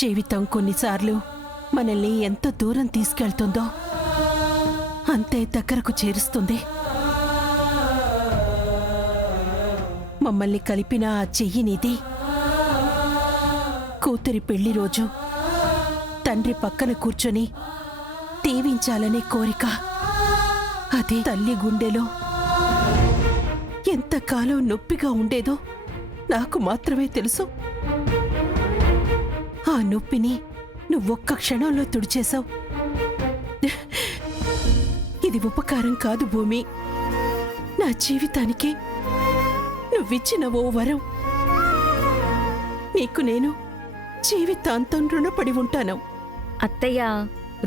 జీవితం కొన్నిసార్లు మనల్ని ఎంత దూరం తీసుకెళ్తుందో అంతే దగ్గరకు చేరుస్తుంది. మమ్మల్ని కలిపిన ఆ చెయ్యి నీది. కూతురి పెళ్లి రోజు తండ్రి పక్కన కూర్చొని దీవించాలనే కోరిక, అదే తల్లి గుండెలో ఎంతకాలం నొప్పిగా ఉండేదో నాకు మాత్రమే తెలుసు. ఆ నొప్పిని నువ్వొక్క క్షణంలో తుడిచేశావు. ఇది ఉపకారం కాదు భూమి, నా జీవితానికి నువ్విచ్చిన ఓ వరం. నీకు నేను జీవితాంతం రుణపడి ఉంటాను. అత్తయ్య,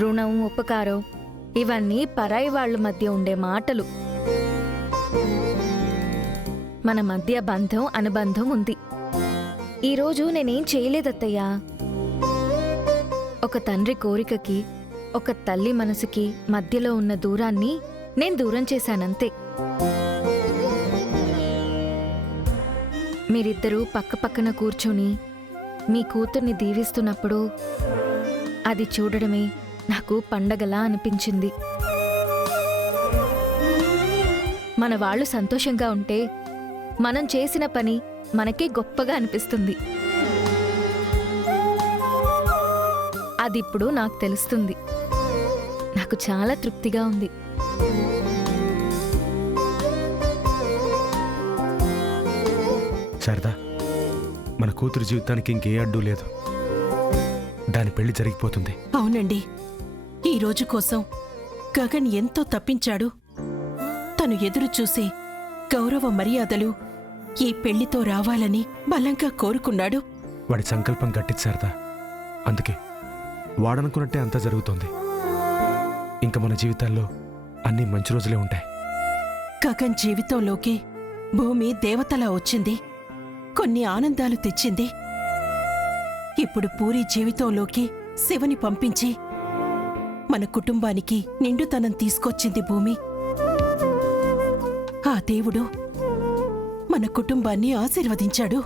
రుణం, ఉపకారం ఇవన్నీ పరాయి వాళ్ళ మధ్య ఉండే మాటలు. మన మధ్య బంధం, అనుబంధం ఉంది. ఈరోజు నేనేం చేయలేదత్తయ్యా. ఒక తండ్రి కోరికకి, ఒక తల్లి మనసుకి మధ్యలో ఉన్న దూరాన్ని నేను దూరం చేశానంతే. మీరిద్దరూ పక్కపక్కన కూర్చొని మీ కూతుర్ని దీవిస్తున్నప్పుడు అది చూడడమే నాకు పండగలా అనిపించింది. మన వాళ్ళు సంతోషంగా ఉంటే మనం చేసిన పని మనకే గొప్పగా అనిపిస్తుంది. అదిప్పుడు నాకు తెలుస్తుంది. నాకు చాలా తృప్తిగా ఉంది. శారదా, మన కూతురు జీవితానికి ఇంకే అడ్డు లేదు. దాని పెళ్లి జరిగిపోతుంది. అవునండి, ఈ రోజు కోసం గగన్ ఎంతో తప్పించాడు. తను ఎదురు చూసే గౌరవ మర్యాదలు ఈ పెళ్లితో రావాలని బలంగా కోరుకున్నాడు. వాడి సంకల్పం గట్టిది శారదా. అందుకే వాడనుకున్నట్టే అంతా జరుగుతోంది. ఇంకా మన జీవితాల్లో అన్ని మంచి రోజులే ఉంటాయి. గగన్ జీవితంలోకి భూమి దేవతలా వచ్చింది, కొన్ని ఆనందాలు తెచ్చింది. ఇప్పుడు పూరి జీవితంలోకి శివని పంపించి మన కుటుంబానికి నిండుతనం తీసుకొచ్చింది భూమి. ఆ దేవుడు మన కుటుంబాన్ని ఆశీర్వదించాడు.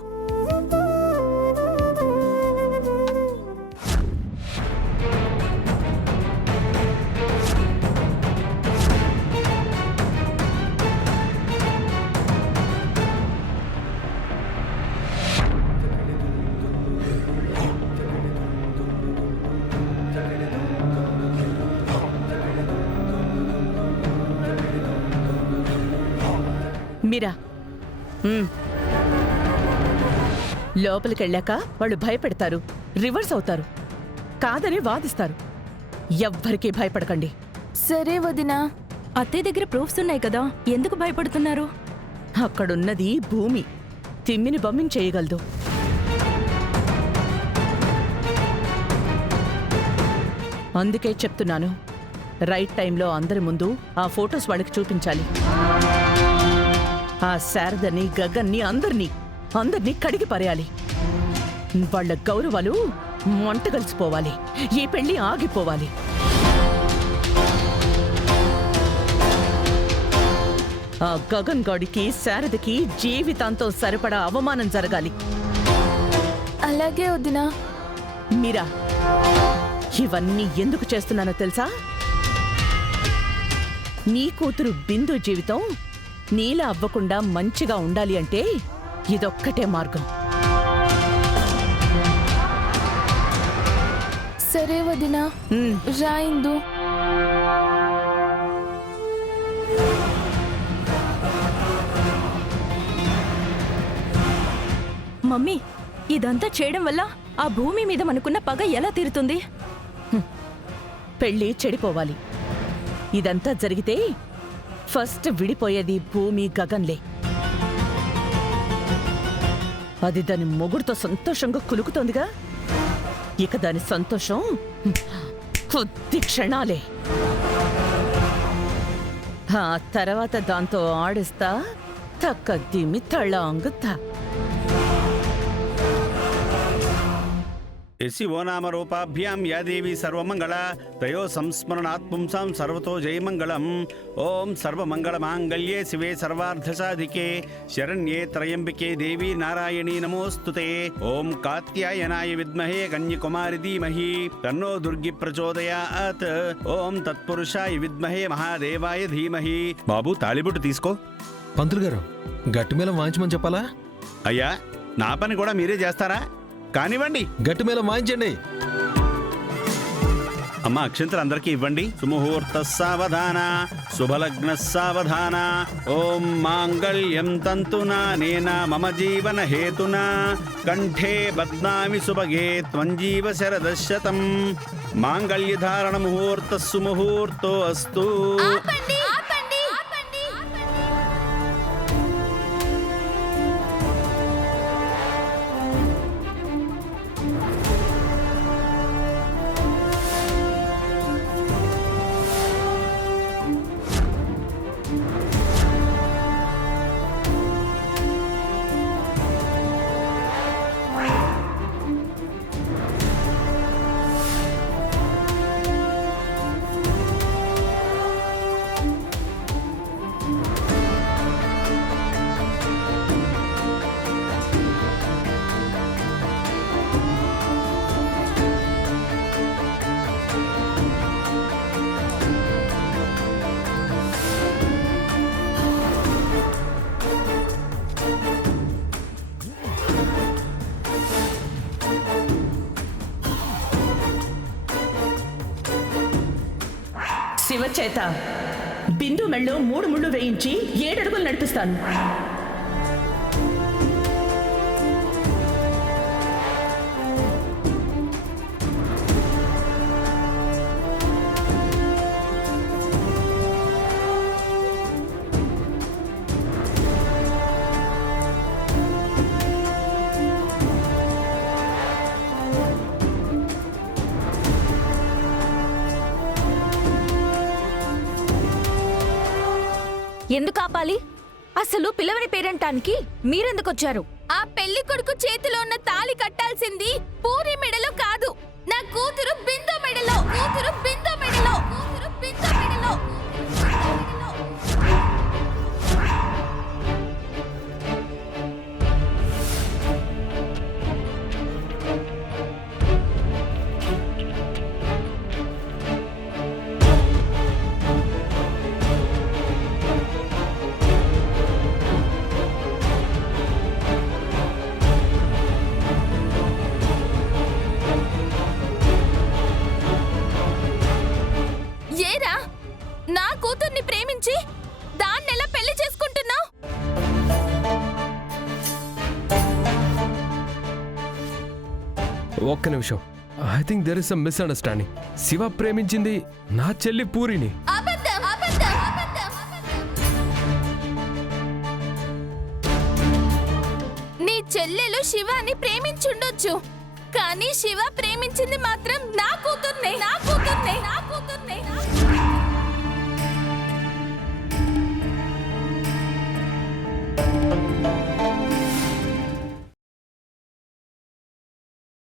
మీరా, లోపలికెళ్ళాక వాళ్ళు భయపెడతారు, రివర్స్ అవుతారు, కాదని వాదిస్తారు. ఎవ్వరికీ భయపడకండి. సరే వదినా, అత్తయ్య దగ్గర ప్రూఫ్స్ ఉన్నాయి కదా, ఎందుకు భయపడుతున్నారు? అక్కడున్నది భూమి, తిమ్మిని బమ్మిని చేయగలదు. అందుకే చెప్తున్నాను, రైట్ టైంలో అందరి ముందు ఆ ఫొటోస్ వాళ్ళకి చూపించాలి. ఆ శారదని, గగన్ని, అందర్నీ కడిగి పరేయాలి. వాళ్ళ గౌరవాలు మంట కలిసిపోవాలి. ఈ పెళ్లి ఆగిపోవాలి. ఆ గగన్ గాడికి, శారదకి జీవితాంతం సరిపడా అవమానం జరగాలి. అలాగే వదినా. మీరా, ఇవన్నీ ఎందుకు చేస్తున్నానో తెలుసా? నీ కూతురు బిందు జీవితం నీలా అవ్వకుండా మంచిగా ఉండాలి అంటే ఇదొక్కటే మార్గం. సరే వదినా, రాయిందు. మమ్మీ, ఇదంతా చేయడం వల్ల ఆ భూమి మీద మనకున్న పగ ఎలా తీరుతుంది? పెళ్లి చెడిపోవాలి. ఇదంతా జరిగితే ఫస్ట్ విడిపోయేది భూమి, గగన్లే. అది దాని మొగుడుతో సంతోషంగా కులుకుతోందిగా. ఇక దాని సంతోషం కొద్ది క్షణాలే. ఆ తర్వాత దాంతో ఆడిస్తా తక్కద్దిమి తళ్ళాంగుతా. యశివో నామ రూపాభ్యాం యా దేవి సర్వమంగళ తయో సంస్మరణాత్ పుంసాం సర్వతో జయమంగళం. ఓం సర్వమంగళమాంగళ్యే శివే సర్వార్థసాధికే శరణ్యే త్రయంబికే దేవి నారాయణీ నమోస్తుతే. ఓం కాత్యాయనాయ విద్మహే కన్యకుమారి ధీమహి తన్నో దుర్గి ప్రచోదయాత్. ఓం తత్పురుషాయ విద్మహే మహాదేవాయ ధీమహి. బాబు తాళిబొట్టు తీసుకో. పంతులు గారు గట్టి మేళం వాయించమని చెప్పాలా? అయ్యా నా పని కూడా మీరే చేస్తారా? కానివ్వండి. గట్టి మేళం వాయించండి. అమ్మ అక్షంతలు అందరికీ ఇవ్వండి. సుముహూర్త సావధాన శుభలగ్న సావధాన. ఓం మాంగళ్యం తంతునా నేన మమ జీవన హేతునా కంఠే బధ్నామి సుభగే త్వం జీవ శరదశతం. మాంగళ్యధారణ ముహూర్త సుముహూర్తో అస్తు. శివ చేత బిందు మెళ్ళు 3 ముళ్ళు వేయించి 7 అడుగులు నడిపిస్తాను. ఎందుకు ఆపాలి? అసలు పిల్లవని పేరంటానికి మీరెందుకొచ్చారు? ఆ పెళ్లి కొడుకు చేతిలో ఉన్న తాళి కట్టాల్సింది పూరి మెడలో కాదు, నా కూతురు బిందు మెడలో. కూతురు బిందు మెడలో. కూతురు బిందు మెడలో. ఏరా, నా కూతుర్ని ప్రేమించి దాన్నెలా పెళ్లి చేసుకుంటున్నావు? ఒక్క నిమిషం. I think there is some misunderstanding. Shiva ప్రేమించింది నా చెల్లి పూరిని. అబద్ధం, అబద్ధం, అబద్ధం. నీ చెల్లెలు శివాని ప్రేమించుండొచ్చు, కానీ శివ ప్రేమించింది మాత్రం నా కూతుర్నే. నా కూతుర్నే. నా కూతుర్నే.